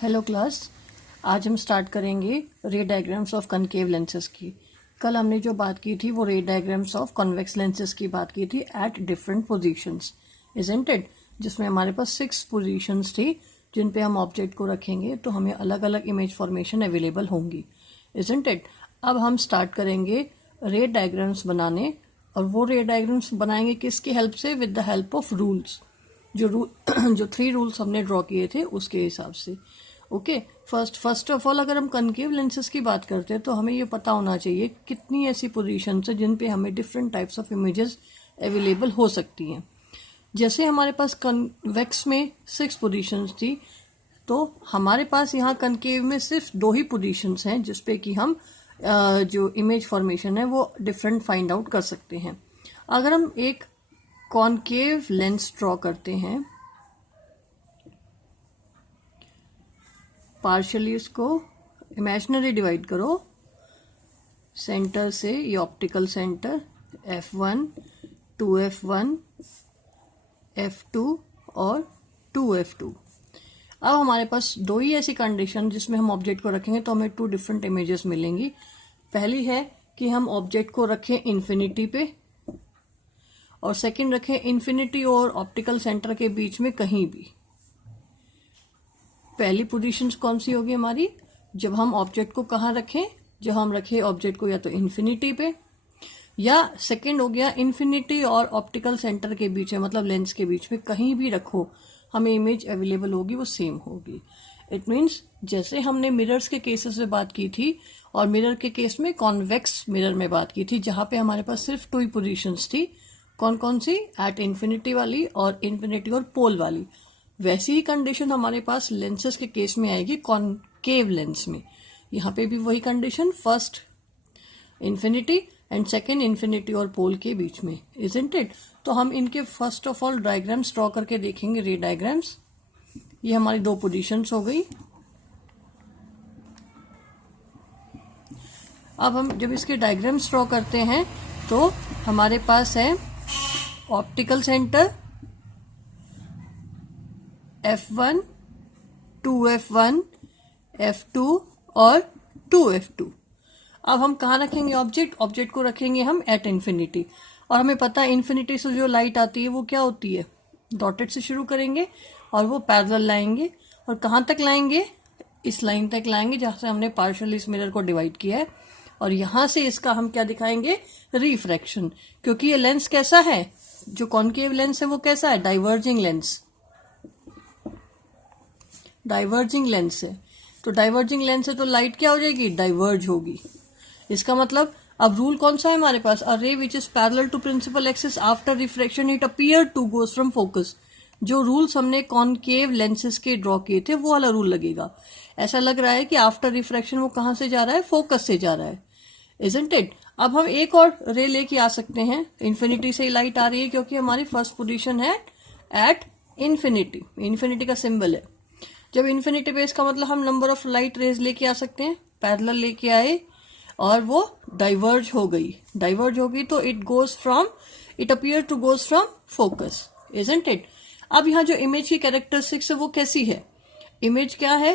Hello class. आज हम start करेंगे रे डायग्राम्स ऑफ कनकेव लेंसेज की। कल हमने जो बात की थी वो रे डायग्राम्स ऑफ कॉन्वेक्स लेंसेज की बात की थी at different positions, isn't it, जिसमें हमारे पास 6 पोजीशंस थी जिन पे हम ऑब्जेक्ट को रखेंगे तो हमें अलग अलग इमेज फॉर्मेशन अवेलेबल होंगी, इजंट इट। अब हम स्टार्ट करेंगे रे डायग्राम्स बनाने, और वो रे डायग्राम्स बनाएंगे किसकी हेल्प से? With the help of rules. जो 3 रूल्स हमने ड्रॉ किए थे उसके हिसाब से। ओके, फर्स्ट ऑफ ऑल अगर हम कनकेव लेंसेज की बात करते हैं तो हमें ये पता होना चाहिए कितनी ऐसी पोजीशन है जिन पे हमें different types of images available हो सकती हैं। जैसे हमारे पास कन्वेक्स में 6 पोजीशंस थी, तो हमारे पास यहाँ कनकेव में सिर्फ 2 ही पोजीशंस हैं जिसपे कि हम जो इमेज फॉर्मेशन है वो डिफरेंट फाइंड आउट कर सकते हैं। अगर हम एक कॉनकेव लेंस ड्रॉ करते हैं, पार्शियली इसको इमेजिनरी डिवाइड करो, सेंटर से ये optical centre F1, 2F1, F2 और 2F2। अब हमारे पास 2 ही ऐसी कंडीशन जिसमें हम ऑब्जेक्ट को रखेंगे तो हमें 2 डिफरेंट इमेजेस मिलेंगी। पहली है कि हम ऑब्जेक्ट को रखें इन्फिनिटी पे, और सेकंड रखें इन्फिनिटी और ऑप्टिकल सेंटर के बीच में कहीं भी। पहली पोजीशन कौन सी होगी हमारी? जब हम ऑब्जेक्ट को कहाँ रखें? जब हम रखें ऑब्जेक्ट को या तो इन्फिनिटी पे, या सेकंड हो गया इन्फिनिटी और ऑप्टिकल सेंटर के बीच में, मतलब लेंस के बीच में कहीं भी रखो हमें इमेज अवेलेबल होगी वो सेम होगी। इट मीन्स जैसे हमने मिरर्स के केसेस में बात की थी, और मिरर के केस में कॉन्वेक्स मिरर में बात की थी जहां पे हमारे पास सिर्फ 2 ही पोजीशंस थी। कौन कौन सी? एट इन्फिनिटी वाली और इन्फिनिटी और पोल वाली। वैसी ही कंडीशन हमारे पास लेंसेज के केस में आएगी कॉनकेव लेंस में। यहाँ पे भी वही condition, first infinity and second infinity और पोल के बीच में, इजंट इट। तो हम इनके first of all diagrams draw करके देखेंगे, रे डायग्राम्स। ये हमारी 2 पोजीशंस हो गई। अब हम जब इसके डायग्राम्स ड्रॉ करते हैं तो हमारे पास है optical centre F1, 2F1, F2 और 2F2। अब हम कहाँ रखेंगे ऑब्जेक्ट को रखेंगे हम एट इन्फिनिटी, और हमें पता है इन्फिनिटी से जो लाइट आती है वो क्या होती है? डॉटेड से शुरू करेंगे और वो पैरेलल लाएंगे, और कहाँ तक लाएंगे? इस लाइन तक लाएंगे जहां से हमने पार्शियली इस मिरर को डिवाइड किया है, और यहां से इसका हम क्या दिखाएंगे? रिफ्रैक्शन। क्योंकि ये लेंस कैसा है? जो कॉनकेव लेंस है वो कैसा है? Diverging lens. डाइवर्जिंग लेंस है, तो डाइवर्जिंग लेंस है तो लाइट क्या हो जाएगी? डाइवर्ज होगी। इसका मतलब अब रूल कौन सा है हमारे पास? A ray which is parallel to principal axis after refraction it appear to goes from focus. जो रूल्स हमने कॉनकेव लेंसेज के ड्रॉ किए थे वो वाला रूल लगेगा। ऐसा लग रहा है कि आफ्टर रिफ्रैक्शन वो कहां से जा रहा है? फोकस से जा रहा है, इजंट इट। अब हम एक और रे लेके आ सकते हैं। इन्फिनिटी से ही लाइट आ रही है क्योंकि हमारी फर्स्ट पोजीशन है एट इन्फिनिटी। इन्फिनिटी का सिंबल है। जब इन्फिनिटी पे इसका मतलब हम नंबर ऑफ लाइट रेज लेके आ सकते हैं, पैरेलल लेके आए और वो डाइवर्ज हो गई तो it appear to goes from focus, isn't it. अब यहाँ जो इमेज की कैरेक्टरिस्टिक्स है वो कैसी है? इमेज क्या है?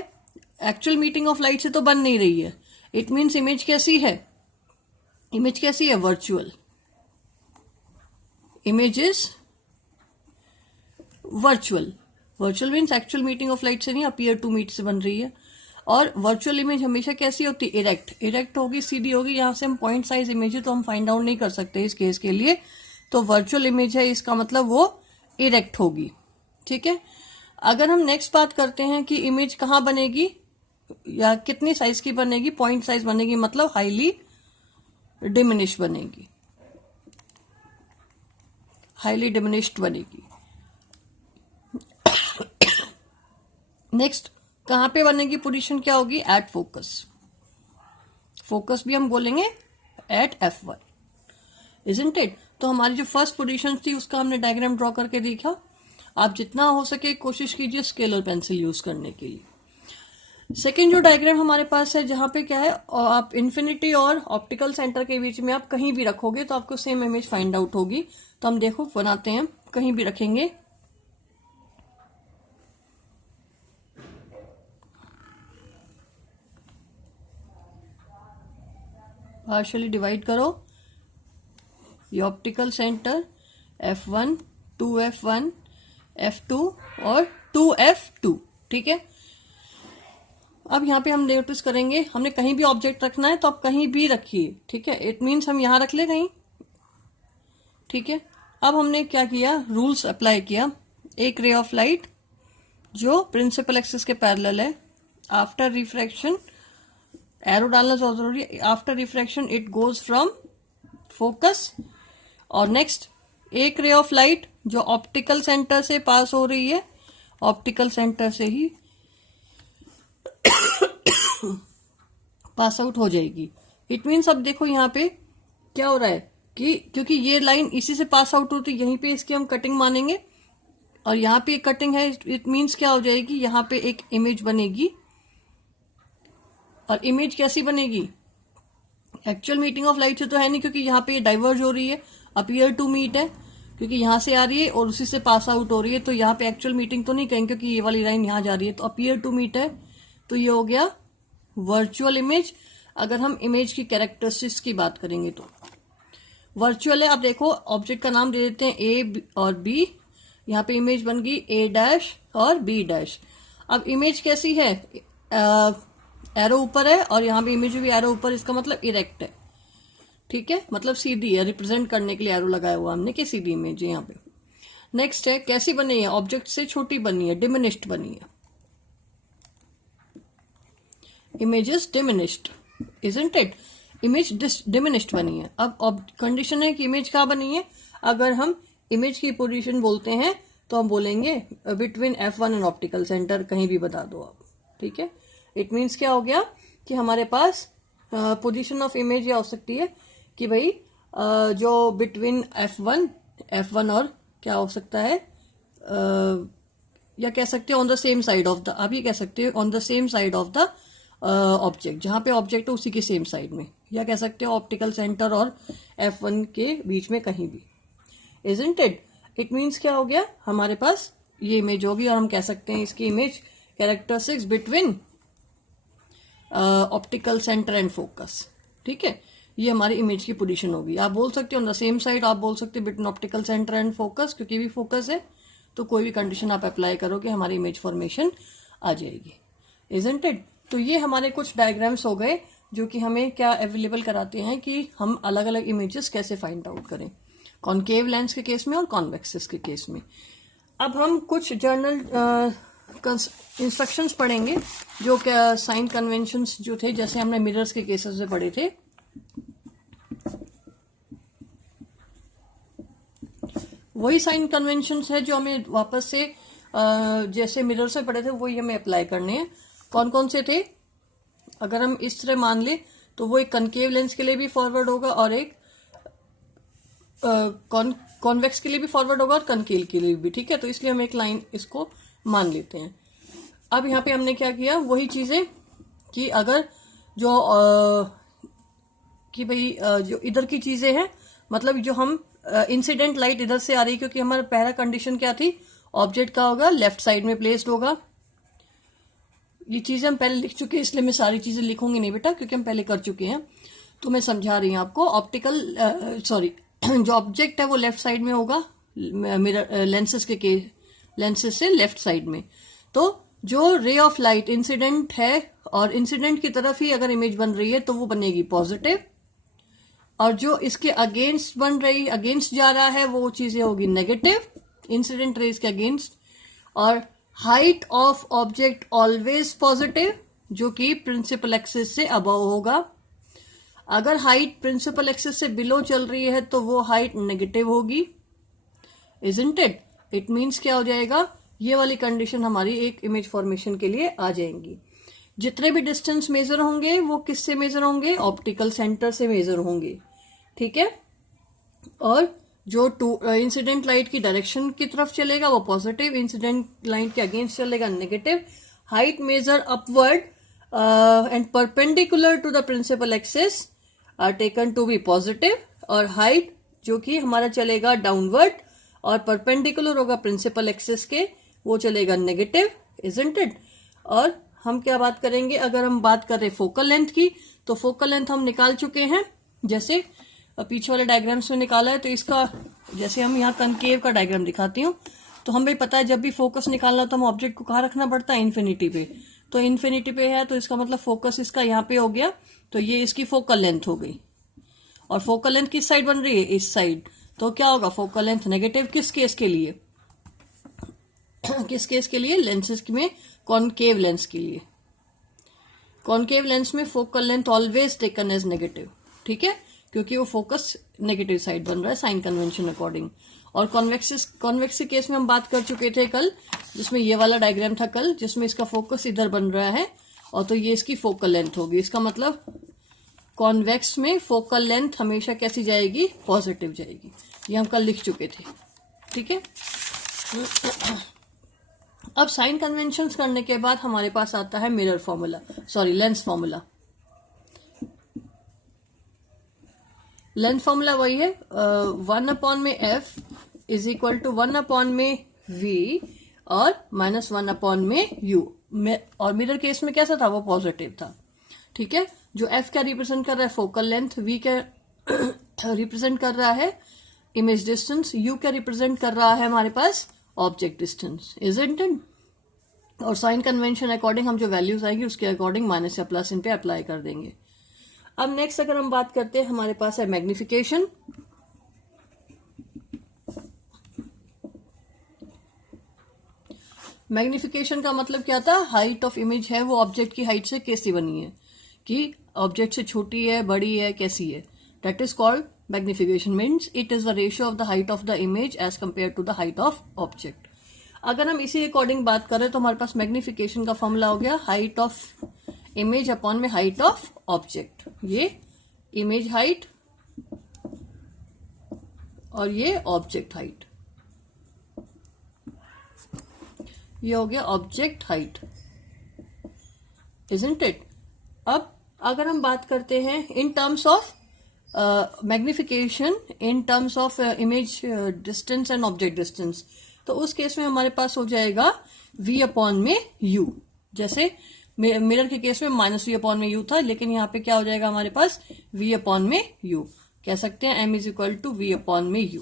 एक्चुअल मीटिंग ऑफ लाइट से तो बन नहीं रही है। इट मीन्स इमेज कैसी है? Virtual. Image is virtual means actual meeting of light से नहीं, अपीयर टू मीट से बन रही है। और वर्चुअल इमेज हमेशा कैसी होती है? इरेक्ट होगी, सीधी होगी। यहां से हम पॉइंट साइज इमेज है तो हम फाइंड आउट नहीं कर सकते इस केस के लिए, तो वर्चुअल इमेज है, इसका मतलब वो इरेक्ट होगी, ठीक है। अगर हम नेक्स्ट बात करते हैं कि इमेज कहाँ बनेगी या कितनी साइज की बनेगी? पॉइंट साइज बनेगी, मतलब हाईली डिमिनिश बनेगी, हाईली डिमिनिश्ड बनेगी। नेक्स्ट कहां पे बनेगी? पोजीशन क्या होगी? एट फोकस भी हम बोलेंगे एट F1, इजंट इट। तो हमारी जो फर्स्ट पोजीशन थी उसका हमने डायग्राम ड्रॉ करके देखा। आप जितना हो सके कोशिश कीजिए स्केलर पेंसिल यूज करने के लिए। सेकेंड जो डायग्राम हमारे पास है जहां पे क्या है, आप इन्फिनिटी और ऑप्टिकल सेंटर के बीच में आप कहीं भी रखोगे तो आपको सेम इमेज फाइंड आउट होगी। तो हम देखो बनाते हैं, कहीं भी रखेंगे पार्शियली डिवाइड करो, ये optical centre F1, 2F1, F2 और 2F2, ठीक है। अब यहाँ पे हम नोटिस करेंगे, हमने कहीं भी ऑब्जेक्ट रखना है तो आप कहीं भी रखिए, ठीक है। इट मीन्स हम यहाँ रख ले कहीं, ठीक है। अब हमने क्या किया, रूल्स अप्लाई किया। एक रे ऑफ लाइट जो प्रिंसिपल एक्सिस के पैरेलल है, आफ्टर रिफ्रैक्शन, एरो डालना जरूरी, after refraction it goes from focus. और नेक्स्ट एक रे ऑफ लाइट जो ऑप्टिकल सेंटर से पास हो रही है, ऑप्टिकल सेंटर से ही पास आउट हो जाएगी। इट मीन्स अब देखो यहाँ पे क्या हो रहा है कि क्योंकि ये लाइन इसी से पास आउट होती है, यहीं पे इसकी हम कटिंग मानेंगे और यहाँ पे एक कटिंग है। इट मीन्स क्या हो जाएगी, यहाँ पे एक इमेज बनेगी। और इमेज कैसी बनेगी, एक्चुअल मीटिंग ऑफ लाइट से तो है नहीं, क्योंकि यहाँ पे डाइवर्ज हो रही है, अपीयर टू मीट है, क्योंकि यहाँ से आ रही है और उसी से पास आउट हो रही है, तो यहाँ पे एक्चुअल मीटिंग तो नहीं कहेंगे क्योंकि ये वाली लाइन यहाँ जा रही है, तो अपीयर टू मीट है। तो ये हो गया वर्चुअल इमेज। अगर हम इमेज की कैरेक्टरिस्टिक्स की बात करेंगे तो वर्चुअल है। अब देखो ऑब्जेक्ट का नाम दे देते हैं ए और बी, यहाँ पे इमेज बन गई ए डैश और बी डैश। अब इमेज कैसी है, एरो ऊपर है और यहाँ पे इमेज भी एरो ऊपर, इसका मतलब इरेक्ट है, ठीक है, मतलब सीधी है, रिप्रेजेंट करने के लिए एरो लगाया हुआ हमने कि सीधी इमेज है यहाँ पे। नेक्स्ट है कैसी बनी है, ऑब्जेक्ट से छोटी बनी है, डिमिनिश्ड बनी है, image is diminished, isn't it, image diminished बनी है। अब कंडीशन है कि इमेज क्या बनी है, अगर हम इमेज की पोजीशन बोलते हैं तो हम बोलेंगे between F1 and optical centre, कहीं भी बता दो आप, ठीक है। इट मीन्स क्या हो गया कि हमारे पास पोजीशन ऑफ इमेज यह हो सकती है कि भाई जो बिटवीन F1 और क्या हो सकता है, या कह सकते हैं on the same side of the, आप ये कह सकते हो on the same side of the object, जहां पे ऑब्जेक्ट है उसी के सेम साइड में, या कह सकते हो ऑप्टिकल सेंटर और F1 के बीच में कहीं भी, इजंट इट। इट मीन्स क्या हो गया, हमारे पास ये इमेज होगी और हम कह सकते हैं इसकी image characteristics between optical centre and focus, ठीक है। ये हमारी इमेज की पोजीशन होगी। आप बोल सकते हो ऑन द सेम साइड, आप बोल सकते हो between optical centre and focus, क्योंकि भी फोकस है तो कोई भी कंडीशन आप अप्लाई करोगे हमारी इमेज फॉर्मेशन आ जाएगी, इजंट इट। तो ये हमारे कुछ डायग्राम्स हो गए जो कि हमें क्या अवेलेबल कराते हैं कि हम अलग अलग इमेजेस कैसे फाइंड आउट करें, कॉनकेव लेंस के केस में और कॉन्वेक्सिस के केस में। अब हम कुछ जर्नल इंस्ट्रक्शंस पढ़ेंगे जो क्या साइन कन्वेंशंस जो थे, जैसे हमने मिरर्स के केसेस में पढ़े थे। वही साइन कन्वेंशंस है जो हमें वापस से जैसे मिरर से पढ़े थे वही हमें अप्लाई करने हैं। कौन कौन से थे, अगर हम इस तरह मान ले तो वो एक कनकेव लेंस के लिए भी फॉरवर्ड होगा और एक कॉन्वेक्स के लिए भी फॉरवर्ड होगा और कनकेव के लिए भी, ठीक है। तो इसलिए हम एक लाइन इसको मान लेते हैं। अब यहाँ पे हमने क्या किया, वही चीजें कि अगर जो कि भाई जो इधर की चीजें हैं, मतलब जो हम इंसिडेंट लाइट इधर से आ रही है, क्योंकि हमारा पहला कंडीशन क्या थी, ऑब्जेक्ट का होगा लेफ्ट साइड में प्लेस्ड होगा। ये चीजें हम पहले लिख चुके हैं, इसलिए मैं सारी चीजें लिखूंगी नहीं बेटा, क्योंकि हम पहले कर चुके हैं, तो मैं समझा रही हूँ आपको। ऑप्टिकल जो ऑब्जेक्ट है वो लेफ्ट साइड में होगा, मिरर लेंसेज से लेफ्ट साइड में। तो जो रे ऑफ लाइट इंसिडेंट है और इंसिडेंट की तरफ ही अगर इमेज बन रही है तो वो बनेगी पॉजिटिव, और जो इसके अगेंस्ट अगेंस्ट जा रहा है वो चीजें होगी नेगेटिव, इंसिडेंट रेज के अगेंस्ट। और height of object always positive, जो कि प्रिंसिपल एक्सिस से अबव होगा। अगर हाइट प्रिंसिपल एक्सिस से बिलो चल रही है तो वो हाइट नेगेटिव होगी, इजंट इट। इट मीन्स क्या हो जाएगा, ये वाली कंडीशन हमारी एक इमेज फॉर्मेशन के लिए आ जाएंगी। जितने भी डिस्टेंस मेजर होंगे वो किससे मेजर होंगे, ऑप्टिकल सेंटर से मेजर होंगे, ठीक है। और जो इंसिडेंट लाइट की डायरेक्शन की तरफ चलेगा वो पॉजिटिव, इंसिडेंट लाइट के अगेंस्ट चलेगा negative. Height measure upward and perpendicular to the principal axis are taken to be positive, और हाइट जो कि हमारा चलेगा डाउनवर्ड और परपेंडिकुलर होगा प्रिंसिपल एक्सिस के, वो चलेगा नेगेटिव, इजंट इट। और हम क्या बात करेंगे, अगर हम बात कर रहे फोकल लेंथ की, तो फोकल लेंथ हम निकाल चुके हैं जैसे पीछे वाले डायग्राम्स में निकाला है, तो इसका जैसे हम यहाँ कनकेव का डायग्राम दिखाती हूँ, तो हमें पता है जब भी फोकस निकालना तो हम ऑब्जेक्ट को कहाँ रखना पड़ता है, इन्फिनिटी पे। तो इन्फिनिटी पे है तो इसका मतलब फोकस इसका यहाँ पे हो गया, तो ये इसकी फोकल लेंथ हो गई। और फोकल लेंथ किस साइड बन रही है, इस साइड। तो क्या होगा, फोकल लेंथ नेगेटिव किस केस के लिए किस केस के लिए, लेंसेज में कॉनकेव लेंस के लिए। कॉनकेव लेंस में focal length always taken as negative, ठीक है, क्योंकि वो फोकस नेगेटिव साइड बन रहा है साइन कन्वेंशन अकॉर्डिंग। और कॉन्वेक्स के केस में हम बात कर चुके थे कल, जिसमें ये वाला डायग्राम था कल, जिसमें इसका फोकस इधर बन रहा है और तो ये इसकी फोकल लेंथ होगी। इसका मतलब कॉन्वेक्स में फोकल लेंथ हमेशा कैसी जाएगी, पॉजिटिव जाएगी। ये हम कल लिख चुके थे, ठीक है। अब साइन कन्वेंशंस करने के बाद हमारे पास आता है mirror formula, sorry lens formula. Lens formula वही है 1/f is equal to 1/v और -1/u। और मिरर केस में कैसा था, वो पॉजिटिव था, ठीक है। जो f क्या रिप्रेजेंट कर रहा है, फोकल लेंथ, v क्या रिप्रेजेंट कर रहा है, इमेज डिस्टेंस, u क्या रिप्रेजेंट कर रहा है हमारे पास, ऑब्जेक्ट डिस्टेंस, इजंट इट। और साइन कन्वेंशन अकॉर्डिंग हम जो वैल्यूज आएंगे उसके अकॉर्डिंग माइनस या प्लस इन पे अप्लाई कर देंगे। अब नेक्स्ट अगर हम बात करते हैं, हमारे पास है मैग्निफिकेशन। मैग्निफिकेशन का मतलब क्या था, हाइट ऑफ इमेज है वो ऑब्जेक्ट की हाइट से कैसी बनी है, कि ऑब्जेक्ट से छोटी है, बड़ी है, कैसी है। That is called magnification, means it is the ratio of the height of the image as compare to the height of object. अगर हम इसी अकॉर्डिंग बात करें तो हमारे पास मैग्निफिकेशन का फॉर्मूला हो गया हाइट ऑफ इमेज अपॉन में हाइट ऑफ ऑब्जेक्ट। ये इमेज हाइट और ये ऑब्जेक्ट हाइट, ये हो गया ऑब्जेक्ट हाइट, इजंट इट। अब अगर हम बात करते हैं in terms of magnification, in terms of image distance and object distance, तो उस केस में हमारे पास हो जाएगा v अपॉन में u। जैसे मिरर के केस में -v अपॉन में u था, लेकिन यहाँ पे क्या हो जाएगा हमारे पास, v अपॉन में u। कह सकते हैं m is equal to v upon में u,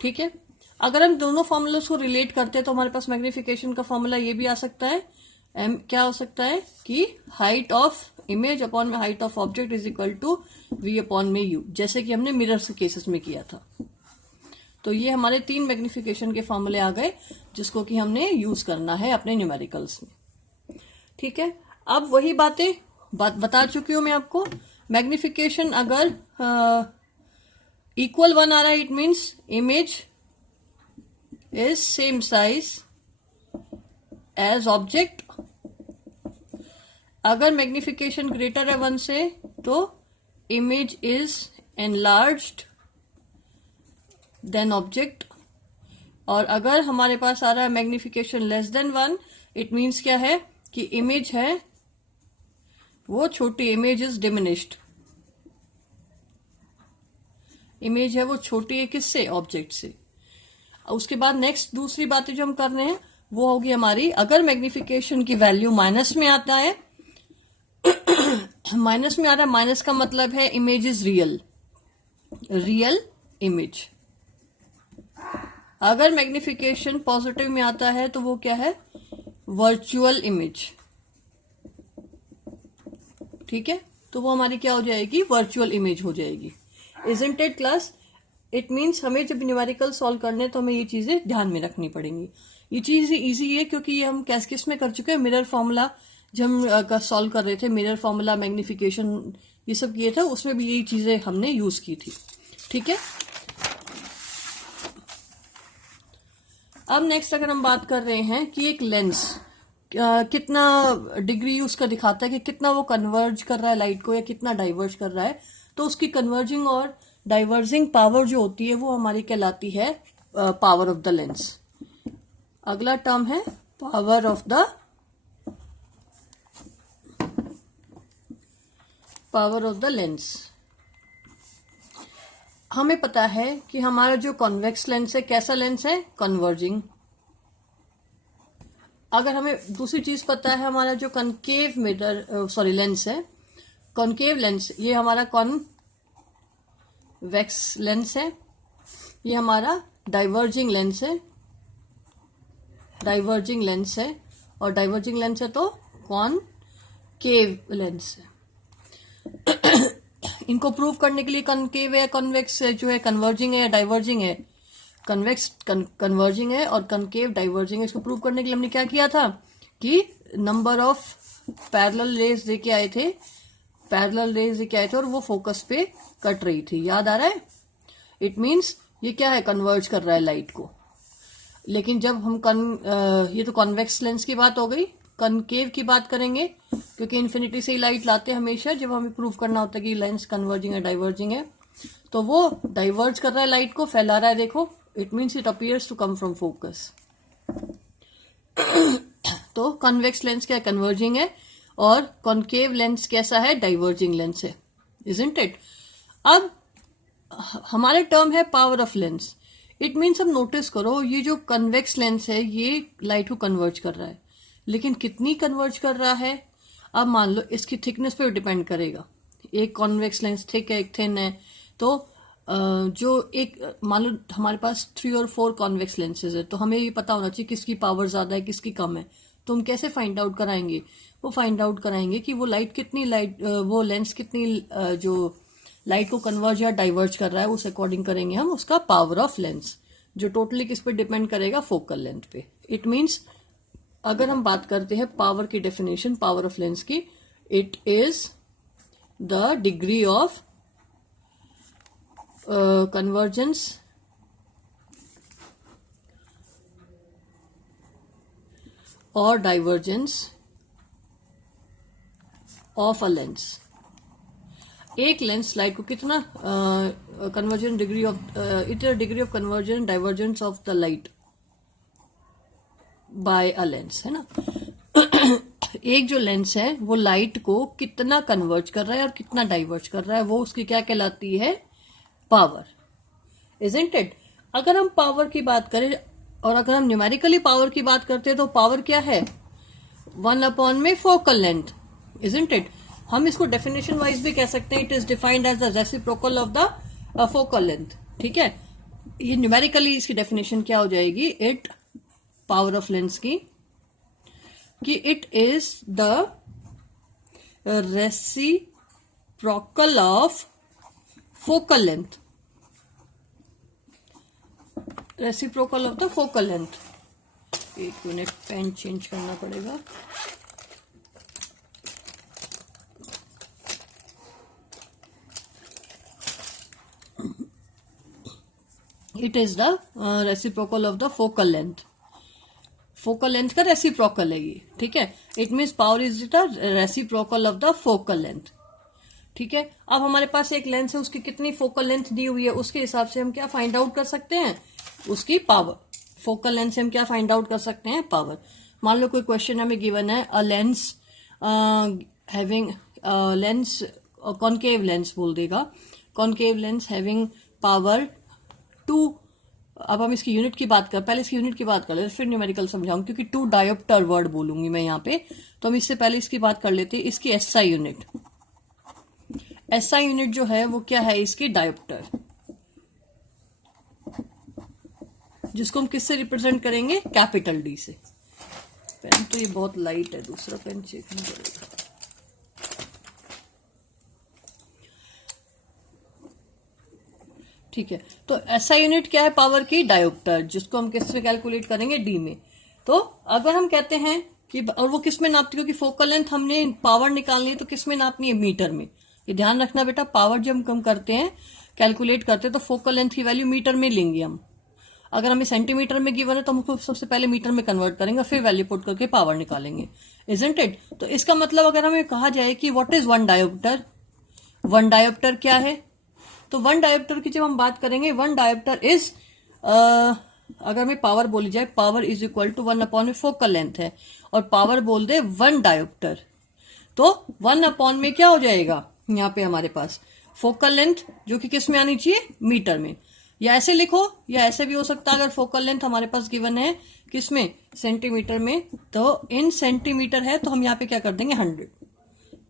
ठीक है। अगर हम दोनों फॉर्मूलास को रिलेट करते हैं तो हमारे पास मैग्निफिकेशन का फॉर्मूला ये भी आ सकता है, m क्या हो सकता है कि हाइट ऑफ इमेज अपॉन में height of object is equal to v upon में u, जैसे कि हमने मिरर के केसेस में किया था। तो ये हमारे 3 मैग्निफिकेशन के फॉर्मूले आ गए, जिसको कि हमने यूज करना है अपने न्यूमेरिकल्स में, ठीक है। अब वही बातें बता चुकी हूं मैं आपको। मैग्निफिकेशन अगर इक्वल 1 आ रहा है, it means image is same size as object. अगर मैग्निफिकेशन ग्रेटर है 1 से तो image is enlarged then object. और अगर हमारे पास आ रहा है magnification less than 1, it means क्या है कि इमेज है वो छोटी, इमेज इज डिमिनिश्ड। इमेज है वो छोटी है किससे, ऑब्जेक्ट से। उसके बाद नेक्स्ट दूसरी बातें जो हम कर रहे हैं वो होगी हमारी, अगर मैग्निफिकेशन की वैल्यू माइनस में आता है माइनस में आ रहा है, माइनस का मतलब है image is real, real image. अगर मैग्निफिकेशन पॉजिटिव में आता है तो वो क्या है, वर्चुअल इमेज, ठीक है। तो वो हमारी क्या हो जाएगी, वर्चुअल इमेज हो जाएगी, isn't it class. It means हमें जब न्यूमेरिकल सॉल्व करने तो हमें ये चीजें ध्यान में रखनी पड़ेंगी। ये चीज इजी है क्योंकि ये हम किस में कर चुके हैं, मिरर फॉर्मूला जब हम सॉल्व कर रहे थे, मिरर फॉर्मूला, मैग्निफिकेशन, ये सब किए थे, उसमें भी यही चीजें हमने यूज की थी, ठीक है। अब नेक्स्ट अगर हम बात कर रहे हैं कि एक लेंस कितना डिग्री उसका दिखाता है कि कितना वो कन्वर्ज कर रहा है लाइट को या कितना डाइवर्ज कर रहा है, तो उसकी कन्वर्जिंग और डाइवर्जिंग पावर जो होती है वो हमारी कहलाती है पावर ऑफ द लेंस। अगला टर्म है पावर ऑफ द लेंस। हमें पता है कि हमारा जो कॉन्वेक्स लेंस है कैसा लेंस है, कन्वर्जिंग। अगर हमें दूसरी चीज पता है, हमारा जो कनकेव लेंस है, कॉनकेव लेंस, ये हमारा कॉन्वेक्स लेंस है, ये हमारा डाइवर्जिंग लेंस है, डाइवर्जिंग लेंस है, और डाइवर्जिंग लेंस है तो कॉनकेव लेंस है। इनको प्रूव करने के लिए कॉनकेव है, कॉन्वेक्स जो है कन्वर्जिंग है या डाइवर्जिंग है, कन्वेक्स कन्वर्जिंग है और कॉनकेव डाइवर्जिंग है। इसको प्रूव करने के लिए हमने क्या किया था कि नंबर ऑफ पैरेलल रेज देके आए थे, पैरेलल रेज देके आए थे और वो फोकस पे कट रही थी, याद आ रहा है। इट मीन्स ये क्या है, कन्वर्ज कर रहा है लाइट को। लेकिन जब हम ये तो कॉन्वेक्स लेंस की बात हो गई, कॉनकेव की बात करेंगे क्योंकि इन्फिनिटी से ही लाइट लाते हैं हमेशा जब हमें प्रूव करना होता है कि लेंस कन्वर्जिंग है डाइवर्जिंग है। तो वो डाइवर्ज कर रहा है लाइट को, फैला रहा है, देखो, it means it appears to come from focus. तो कॉन्वेक्स लेंस क्या है, कन्वर्जिंग है, और कॉनकेव लेंस कैसा है, डाइवर्जिंग लेंस है, इजंट इट। अब हमारे टर्म है power of lens. It means अब नोटिस करो, ये जो कन्वेक्स लेंस है ये लाइट को कन्वर्ज कर रहा है, लेकिन कितनी कन्वर्ज कर रहा है। अब मान लो इसकी थिकनेस पे डिपेंड करेगा, एक कॉन्वेक्स लेंस थिक है, एक थिन है, तो जो एक मान लो हमारे पास 3 और 4 कॉन्वेक्स लेंसेज है, तो हमें ये पता होना चाहिए किसकी पावर ज्यादा है किसकी कम है। तो हम कैसे फाइंड आउट कराएंगे, वो फाइंड आउट कराएंगे कि वो वो लेंस कितनी जो लाइट को कन्वर्ज या डाइवर्ज कर रहा है, उस अकॉर्डिंग करेंगे हम उसका पावर ऑफ लेंस, जो टोटली किस पे डिपेंड करेगा, फोकल लेंथ पे। इट मीन्स अगर हम बात करते हैं पावर की डेफिनेशन, पावर ऑफ लेंस की, it is the degree of convergence और डाइवर्जेंस ऑफ अ लेंस। एक लेंस लाइट को कितना conversion degree of it is degree of conversion divergence of the light by a lens, है ना। एक जो lens है वो लाइट को कितना कन्वर्ज कर रहा है और कितना डाइवर्ज कर रहा है, वो उसकी क्या कहलाती है, पावर, इजंट इट। अगर हम पावर की बात करें और अगर हम न्यूमेरिकली पावर की बात करते हैं तो पावर क्या है, 1 में फोकल लेंथ, इजंट इट। हम इसको डेफिनेशन वाइज भी कह सकते हैं, it is defined as the reciprocal of the focal length, ठीक है। ये न्यूमेरिकली इसकी डेफिनेशन क्या हो जाएगी, इट पावर ऑफ लेंस की, कि it is the reciprocal of focal length, reciprocal of the focal length. एक मिनट, पेन चेंज करना पड़ेगा। It is the reciprocal of the focal length, focal length का रेसिप्रोकल है ये, ठीक है। It means power is the reciprocal of the focal length, ठीक है। अब हमारे पास एक लेंस है, उसकी कितनी फोकल लेंथ दी हुई है, उसके हिसाब से हम क्या फाइंड आउट कर सकते हैं, उसकी पावर। फोकल लेंथ से हम क्या फाइंड आउट कर सकते हैं, पावर। मान लो कोई क्वेश्चन हमें गिवन है, a lens having lens concave lens बोल देगा, कॉनकेव लेंस हैविंग पावर 2। अब हम इसकी यूनिट की बात कर, पहले इसकी यूनिट की बात कर लेते, फिर न्यूमेरिकल समझाऊंगी, क्योंकि 2 डायोप्टर वर्ड बोलूंगी मैं यहाँ पे, तो हम इससे पहले इसकी बात कर लेते हैं। इसकी एसआई यूनिट, एसआई यूनिट जो है वो क्या है, इसकी डायोप्टर, जिसको हम किससे रिप्रेजेंट करेंगे, कैपिटल डी से। पेन तो ये बहुत लाइट है, दूसरा पेन चेक नहीं करेगा। ठीक है, तो एसआई यूनिट क्या है, पावर की, डायोप्टर, जिसको हम किस में कैलकुलेट करेंगे, डी में। तो अगर हम कहते हैं कि, और वो किस में नापती है, क्योंकि फोकल लेंथ हमने पावर निकालनी है तो किस में नापनी है, मीटर में। ये ध्यान रखना बेटा, पावर जब हम करते हैं, कैलकुलेट करते हैं, तो फोकल लेंथ की वैल्यू मीटर में लेंगे हम। अगर हमें सेंटीमीटर में गिवन है तो हम उसको सबसे पहले मीटर में कन्वर्ट करेंगे, फिर वैल्यू पुट करके पावर निकालेंगे, इजंट इट। तो इसका मतलब अगर हमें कहा जाए कि व्हाट इज 1 डायोप्टर, 1 डायोप्टर क्या है, तो 1 डायोप्टर की जब हम बात करेंगे, 1 डायोप्टर इज अगर हमें पावर बोली जाए, पावर इज इक्वल टू 1 में फोकल लेंथ है, और पावर बोल दे 1 डायोप्टर, तो 1 में क्या हो जाएगा, यहाँ पे हमारे पास फोकल लेंथ, जो कि किस में आनी चाहिए, मीटर में। या ऐसे लिखो, या ऐसे भी हो सकता है, अगर फोकल लेंथ हमारे पास गिवन है किस में, सेंटीमीटर में, तो इन सेंटीमीटर है तो हम यहाँ पे क्या कर देंगे, 100।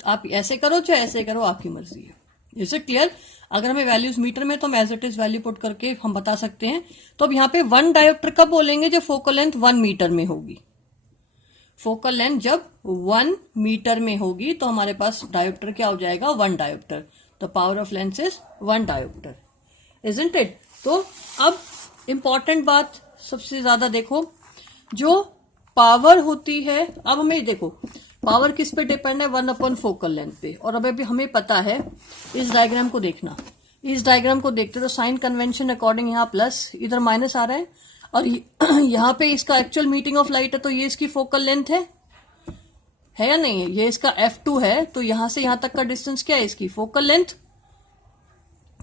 आप ऐसे करो चाहे ऐसे करो, आपकी मर्जी है, इज इट क्लियर? अगर हमें वैल्यूज मीटर में तो हम as it is value put करके हम बता सकते हैं। तो अब यहाँ पे 1 डायोप्टर कब बोलेंगे? जब फोकल लेंथ 1 मीटर में होगी। फोकल लेंथ जब 1 मीटर में होगी तो हमारे पास डायोप्टर क्या हो जाएगा? 1 dioptre. The power of lens is 1 dioptre, isn't it? तो अब इंपॉर्टेंट बात सबसे ज्यादा देखो, जो पावर होती है, अब हमें देखो पावर किस पे डिपेंड है? 1 अपॉन फोकल लेंथ पे। और अब अभी हमें पता है, इस डायग्राम को देखना, इस डायग्राम को देखते तो साइन कन्वेंशन अकॉर्डिंग यहाँ प्लस, इधर माइनस आ रहा है, और यहाँ पे इसका एक्चुअल मीटिंग ऑफ लाइट है, तो ये इसकी फोकल लेंथ है या नहीं? ये इसका F2 है, तो यहां से यहां तक का डिस्टेंस क्या है? इसकी फोकल लेंथ।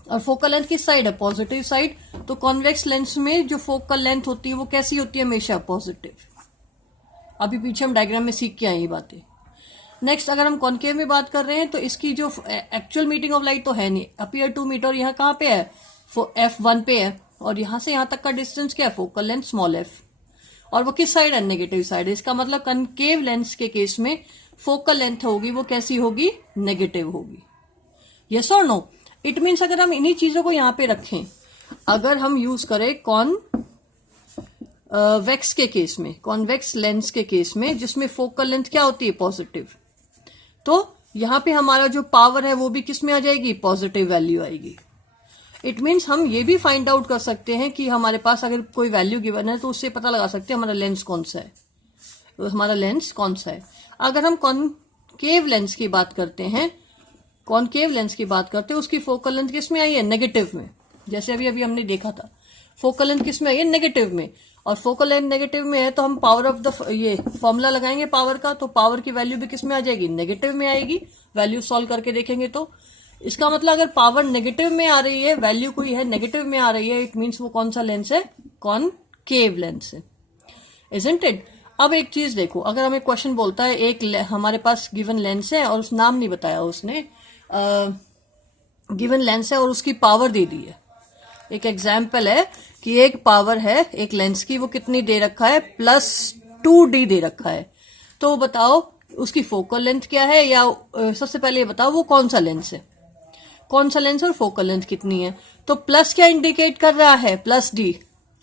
और फोकल लेंथ किस साइड है? Positive side. तो कॉन्वेक्स लेंस में जो फोकल लेंथ होती है वो कैसी होती है? हमेशा पॉजिटिव। अभी पीछे हम डायग्राम में सीख के आए ये बातें। नेक्स्ट, अगर हम कॉन्केव में बात कर रहे हैं तो इसकी जो एक्चुअल मीटिंग ऑफ लाइट तो है नहीं, अपीयर टू मीटर, यहाँ कहाँ पे है? F1 पे है, और यहां से यहां तक का डिस्टेंस क्या है? Focal length small f। और वो किस साइड है? Negative side. इसका मतलब कनकेव लेंस के केस में फोकल लेंथ होगी वो कैसी होगी? नेगेटिव होगी। यस और नो? इट मीन्स अगर हम इन्हीं चीजों को यहां पे रखें, अगर हम यूज करें कॉन्वेक्स के केस में, कॉन्वेक्स लेंस के केस में जिसमें फोकल लेंथ क्या होती है? पॉजिटिव, तो यहां पे हमारा जो पावर है वो भी किस में आ जाएगी? पॉजिटिव वैल्यू आएगी। इट मीन्स हम ये भी फाइंड आउट कर सकते हैं कि हमारे पास अगर कोई वैल्यू गिवन है तो उससे पता लगा सकते हैं हमारा लेंस कौन सा है, तो हमारा लेंस कौन सा है। अगर हम कॉनकेव लेंस की बात करते हैं, कॉनकेव लेंस की बात करते हैं, उसकी फोकल लेंथ किस में आई है? नेगेटिव में। जैसे अभी अभी हमने देखा था, फोकल लेंथ किस में आई है? नेगेटिव में। और फोकल लेंथ नेगेटिव में है तो हम पावर ऑफ द ये फॉर्मूला लगाएंगे पावर का, तो पावर की वैल्यू भी किस में आ जाएगी? नेगेटिव में आएगी। वैल्यू सॉल्व करके देखेंगे तो इसका मतलब अगर पावर नेगेटिव में आ रही है, वैल्यू कोई है नेगेटिव में आ रही है, इट मीन्स वो कौन सा लेंस है? कॉनकेव लेंस है, इजंट इट? अब एक चीज देखो, अगर हमें क्वेश्चन बोलता है एक हमारे पास गिवन लेंस है और उस नाम नहीं बताया उसने, गिवन लेंस है और उसकी पावर दे दी है। एक एग्जाम्पल है कि एक पावर है एक लेंस की, वो कितनी दे रखा है? +2D दे रखा है। तो बताओ उसकी फोकल लेंथ क्या है, या सबसे पहले ये बताओ वो कौन सा लेंस है, कौन सा लेंस और फोकल लेंथ कितनी है। तो प्लस क्या इंडिकेट कर रहा है? +D।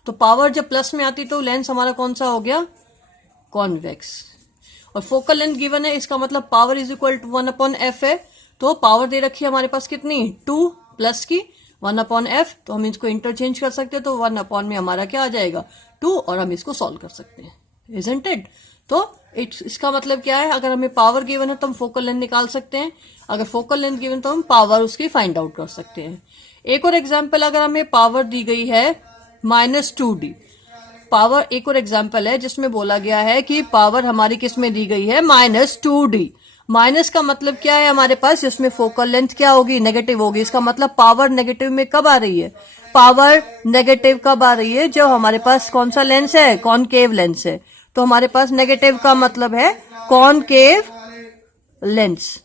तो पावर जब प्लस में आती तो लेंस हमारा कौन सा हो गया? कॉन्वेक्स। और फोकल लेंथ गिवन है, इसका मतलब power is equal to 1 upon f है। तो पावर दे रखी है हमारे पास कितनी? 2 प्लस की 1 अपॉन f। तो हम इसको इंटरचेंज कर सकते हैं, तो 1 अपॉन में हमारा क्या आ जाएगा? 2, और हम इसको सॉल्व कर सकते हैं, इजंट इट? तो इसका मतलब क्या है? अगर हमें पावर गिवन है तो हम फोकल लेंथ निकाल सकते हैं, अगर फोकल लेंथ गिवन तो हम पावर उसकी फाइंड आउट कर सकते हैं। एक और एग्जांपल, अगर हमें पावर दी गई है -2D, पावर एक और एग्जांपल है जिसमें बोला गया है कि पावर हमारी किस में दी गई है? -2D। माइनस का मतलब क्या है हमारे पास? जिसमें फोकल लेंथ क्या होगी? नेगेटिव होगी। इसका मतलब पावर नेगेटिव में कब आ रही है? पावर नेगेटिव कब आ रही है? जब हमारे पास कौन सा लेंस है? कॉनकेव लेंस है। तो हमारे पास नेगेटिव का मतलब है कॉनकेव लेंस।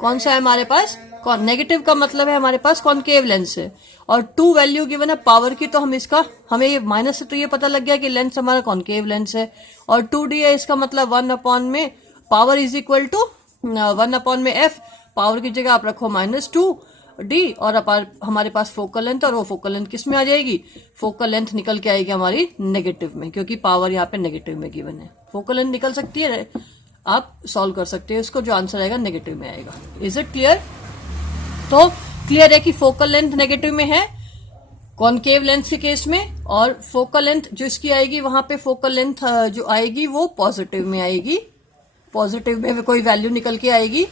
कौन सा है हमारे पास? नेगेटिव का मतलब है हमारे पास कॉनकेव लेंस है। और 2 वैल्यू गिवन है पावर की, तो हम इसका हमें ये माइनस से तो ये पता लग गया कि लेंस हमारा कॉनकेव लेंस है। और 2D है, इसका मतलब 1 अपॉन में power is equal to 1 upon में f। पावर की जगह आप रखो -2D, और हमारे पास फोकल लेंथ, और वो फोकल लेंथ किस में आ जाएगी? फोकल लेंथ निकल के आएगी हमारी नेगेटिव में, क्योंकि पावर यहाँ पे नेगेटिव में गिवन है। फोकल लेंथ निकल सकती है, आप सॉल्व कर सकते हैं इसको, जो आंसर आएगा नेगेटिव में आएगा। Is it clear? तो क्लियर है कि फोकल लेंथ नेगेटिव में है कॉनकेव लेंस के केस में, और फोकल लेंथ जो इसकी आएगी वहां पे फोकल लेंथ जो आएगी वो पॉजिटिव में आएगी। पॉजिटिव में कोई वैल्यू निकल के आएगी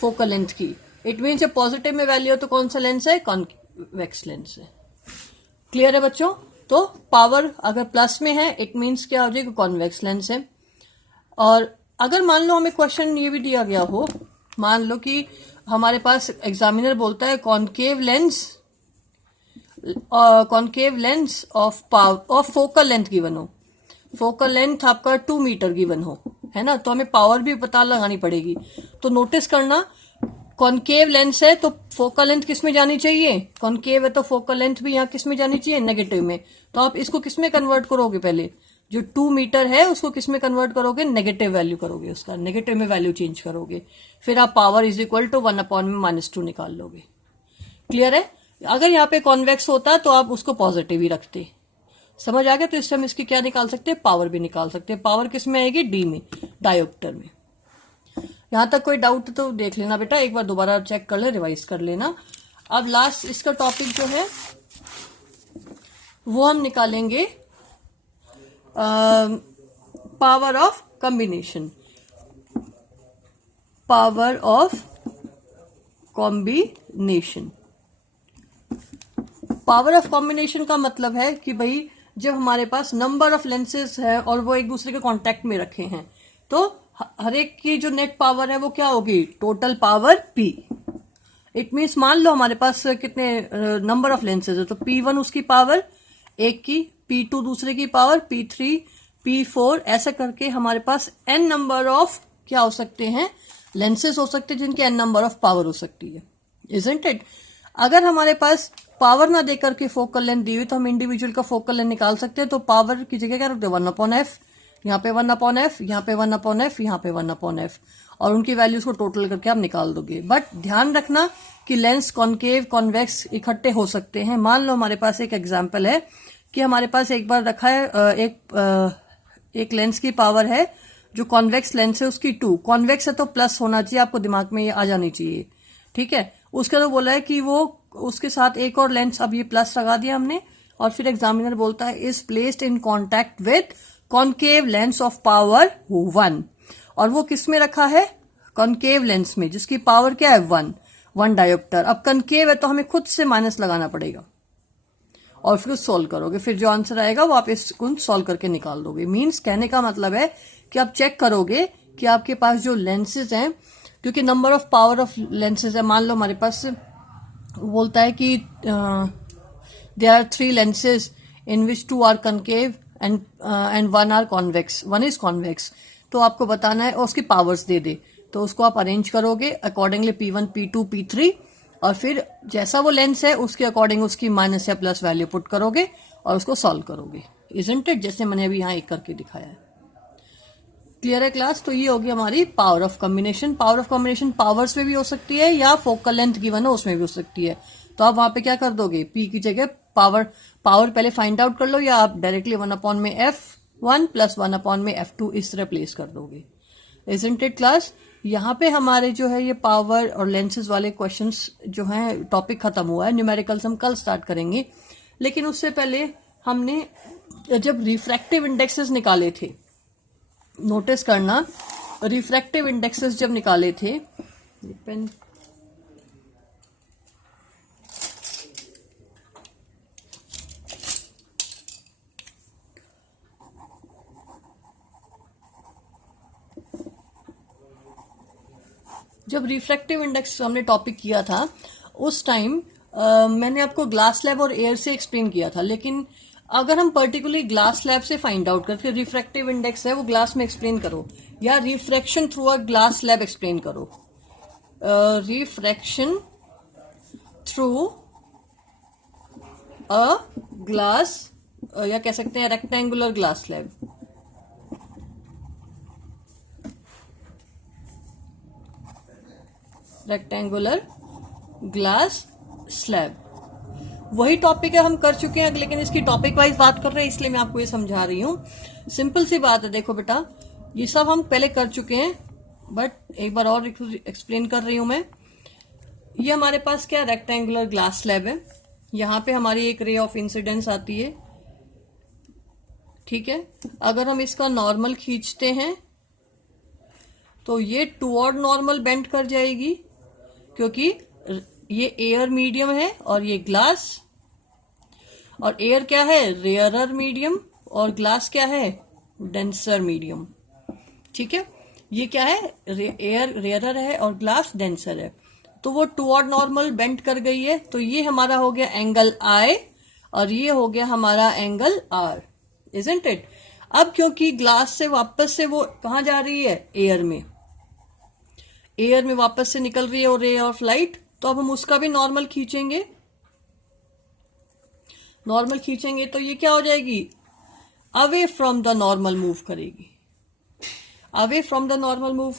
फोकल लेंथ की। इट मीन्स जब पॉजिटिव में वैल्यू हो तो कौन सा लेंस है? कॉन्वेक्स लेंस है। क्लियर है बच्चों? तो पावर अगर प्लस में है इट मीन्स क्या हो जाएगा? कॉन्वेक्स लेंस है। और अगर मान लो हमें क्वेश्चन ये भी दिया गया हो, मान लो कि हमारे पास एग्जामिनर बोलता है concave lens of focal length given हो, फोकल लेंथ आपका 2 मीटर गिवन हो, है ना, तो हमें पावर भी पता लगानी पड़ेगी। तो नोटिस करना, कॉनकेव लेंस है तो फोकल लेंथ किस में जानी चाहिए? कॉनकेव है तो फोकल लेंथ भी यहाँ किस में जानी चाहिए? नेगेटिव में। तो आप इसको किस में कन्वर्ट करोगे? पहले जो 2 मीटर है उसको किस में कन्वर्ट करोगे? नेगेटिव वैल्यू करोगे, उसका नेगेटिव में वैल्यू चेंज करोगे। फिर आप power is equal to 1 upon में -2 निकाल लोगे। क्लियर है? अगर यहाँ पे कॉन्वेक्स होता तो आप उसको पॉजिटिव ही रखते। समझ आ गया? तो इससे हम इसकी क्या निकाल सकते हैं, पावर भी निकाल सकते हैं। पावर किस में आएगी, डी में, डायोप्टर में। यहां तक कोई डाउट तो देख लेना बेटा, एक बार दोबारा चेक कर ले, रिवाइज कर लेना। अब लास्ट इसका टॉपिक जो है वो हम निकालेंगे power of combination. Power of combination, power of combination का मतलब है कि भाई जब हमारे पास नंबर ऑफ लेंसेज है और वो एक दूसरे के कांटेक्ट में रखे हैं, तो हर एक की जो नेट पावर है वो क्या होगी, total power P। It means मान लो हमारे पास कितने नंबर ऑफ लेंसेज है, तो P1 उसकी पावर एक की, P2 दूसरे की पावर, P3, P4, ऐसा करके हमारे पास n नंबर ऑफ क्या हो सकते हैं, लेंसेज हो सकते हैं जिनकी n नंबर ऑफ पावर हो सकती है। Isn't it? अगर हमारे पास पावर ना देकर के फोकल लेंथ दी हुई तो हम इंडिविजुअल का फोकल लेंथ निकाल सकते हैं। तो पावर की जगह क्या रखते हैं, 1/f, यहाँ पे 1/f, यहाँ पे 1/f, यहाँ पे 1/f, और उनकी वैल्यूज को टोटल करके आप निकाल दोगे। बट ध्यान रखना कि लेंस कॉन्केव कॉन्वेक्स इकट्ठे हो सकते हैं। मान लो हमारे पास एक एग्जाम्पल है कि हमारे पास एक बार रखा है एक लेंस की पावर है जो कॉन्वेक्स लेंस है उसकी 2, कॉन्वेक्स है तो प्लस होना चाहिए, आपको दिमाग में ये आ जानी चाहिए। ठीक है, उसका तो बोला है कि वो उसके साथ एक और लेंस, अब ये प्लस लगा दिया हमने, और फिर एग्जामिनर बोलता है is placed in contact with concave lens of power 1, और वो किस में रखा है, कॉन्केव लेंस में, जिसकी पावर क्या है 1 डायोप्टर। अब कॉन्केव है तो हमें खुद से माइनस लगाना पड़ेगा और फिर सॉल्व करोगे, फिर जो आंसर आएगा वो आप इसको सॉल्व करके निकाल दोगे। मीन्स कहने का मतलब है कि आप चेक करोगे कि आपके पास जो लेंसेज हैं, क्योंकि number of power of lenses है, मान लो हमारे पास बोलता है कि there are 3 lenses in which 2 are concave and 1 are convex, 1 is convex, तो आपको बताना है और उसकी पावर्स दे दे, तो उसको आप अरेंज करोगे अकॉर्डिंगली P1, P2, P3, और फिर जैसा वो लेंस है उसके अकॉर्डिंग उसकी माइनस या प्लस वैल्यू पुट करोगे और उसको सॉल्व करोगे। Isn't it? जैसे मैंने अभी यहाँ एक करके दिखाया है। क्लियर है क्लास? तो ये होगी हमारी power of combination. Power of combination powers में भी हो सकती है या फोकल लेंथ गिवन है उसमें भी हो सकती है। तो आप वहां पे क्या कर दोगे, P की जगह पावर पहले फाइंड आउट कर लो, या आप डायरेक्टली 1/f1 प्लस 1/f2 इस तरह प्लेस कर दोगे। Isn't it class? यहाँ पे हमारे जो है ये पावर और लेंसेज वाले क्वेश्चंस जो हैं टॉपिक खत्म हुआ है। न्यूमेरिकल्स हम कल स्टार्ट करेंगे, लेकिन उससे पहले हमने जब रिफ्रैक्टिव इंडेक्सेस निकाले थे, नोटिस करना, रिफ्रैक्टिव इंडेक्सेस जब निकाले थे, पेन जब रिफ्रैक्टिव इंडेक्स हमने टॉपिक किया था उस टाइम मैंने आपको ग्लास स्लैब और एयर से एक्सप्लेन किया था, लेकिन अगर हम पर्टिकुलरली ग्लास स्लैब से फाइंड आउट करके रिफ्रैक्टिव इंडेक्स है वो ग्लास में एक्सप्लेन करो, या refraction through a glass slab explain करो, रिफ्रैक्शन थ्रू अ ग्लास, या कह सकते हैं rectangular glass slab, rectangular glass slab, वही टॉपिक है हम कर चुके हैं, लेकिन इसकी टॉपिक वाइज बात कर रहे हैं इसलिए मैं आपको ये समझा रही हूँ। सिंपल सी बात है, देखो बेटा ये सब हम पहले कर चुके हैं, बट एक बार और एक्सप्लेन कर रही हूं मैं। ये हमारे पास क्या रेक्टेंगुलर ग्लास स्लैब है, यहां पे हमारी एक रे ऑफ इंसिडेंस आती है, ठीक है। अगर हम इसका नॉर्मल खींचते हैं तो ये टुवर्ड नॉर्मल बेंड कर जाएगी, क्योंकि ये एयर मीडियम है और ये ग्लास, और एयर क्या है, रेयरर मीडियम, और ग्लास क्या है, डेंसर मीडियम, ठीक है। ये क्या है, एयर रेयरर है और ग्लास डेंसर है, तो वो टुवर्ड नॉर्मल बेंड कर गई है, तो ये हमारा हो गया एंगल I और ये हो गया हमारा एंगल R, इजंट इट। अब क्योंकि ग्लास से वापस से वो कहां जा रही है, एयर में वापस से निकल रही है और रे ऑफ लाइट, तो अब हम उसका भी नॉर्मल खींचेंगे, तो ये क्या हो जाएगी, away from the normal move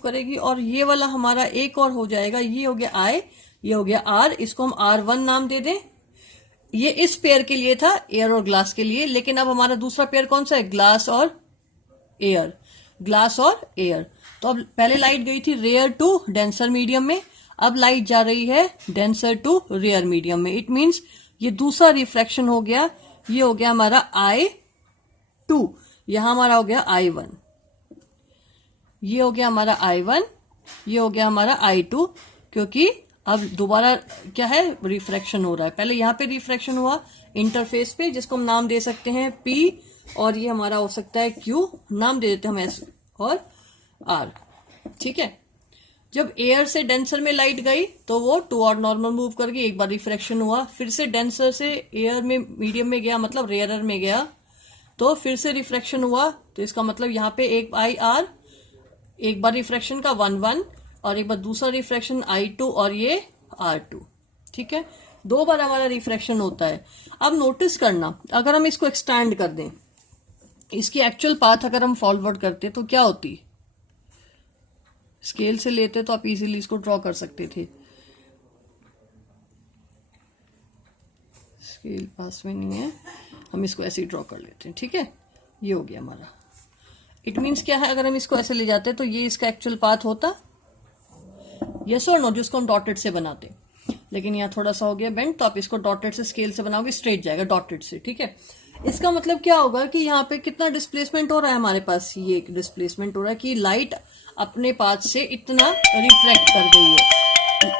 करेगी, और ये वाला हमारा एक और हो जाएगा, ये हो गया I, ये हो गया आर, इसको हम R1 नाम दे दें। ये इस पेयर के लिए था, एयर और ग्लास के लिए, लेकिन अब हमारा दूसरा पेयर कौन सा है, ग्लास और एयर, ग्लास और एयर। तो अब पहले लाइट गई थी रेयर टू डेंसर मीडियम में, अब लाइट जा रही है डेंसर टू रेयर मीडियम में। इट मीन्स ये दूसरा रिफ्रैक्शन हो गया, ये हो गया हमारा I2, यहां हमारा हो गया I1, ये हो गया हमारा I1, ये हो गया हमारा I2, क्योंकि अब दोबारा क्या है, रिफ्रैक्शन हो रहा है। पहले यहां पे रिफ्रैक्शन हुआ इंटरफेस पे, जिसको हम नाम दे सकते हैं P, और ये हमारा हो सकता है Q, नाम दे देते हैं हम S और R। ठीक है, जब एयर से डेंसर में लाइट गई तो वो टुवर्ड नॉर्मल मूव कर गई, एक बार रिफ्रैक्शन हुआ, फिर से डेंसर से एयर में मीडियम में गया, मतलब रेयरर में गया, तो फिर से रिफ्रैक्शन हुआ, तो इसका मतलब यहाँ पे एक IR, एक बार रिफ्रैक्शन का 1-1, और एक बार दूसरा रिफ्रैक्शन I2 और ये R2। ठीक है, 2 बार हमारा रिफ्रैक्शन होता है। अब नोटिस करना, अगर हम इसको एक्सटैंड कर दें, इसकी एक्चुअल पाथ अगर हम फॉरवर्ड करते तो क्या होती, स्केल से लेते तो आप इजीली इसको ड्रॉ कर सकते थे। स्केल पास में नहीं है, हम इसको ऐसे ही ड्रॉ कर लेते हैं। ठीक है, ये हो गया हमारा। इट मीन्स क्या है, अगर हम इसको ऐसे ले जाते तो ये इसका एक्चुअल पाथ होता, यस और नो, जिसको हम डॉटेड से बनाते, लेकिन यहाँ थोड़ा सा हो गया बेंड, तो आप इसको डॉटेड से स्केल से बनाओगे, स्ट्रेट जाएगा डॉटेड से। ठीक है, इसका मतलब क्या होगा कि यहाँ पे कितना डिस्प्लेसमेंट हो रहा है हमारे पास, ये एक डिस्प्लेसमेंट हो रहा है कि लाइट अपने पाथ से इतना रिफ्लेक्ट कर गई है।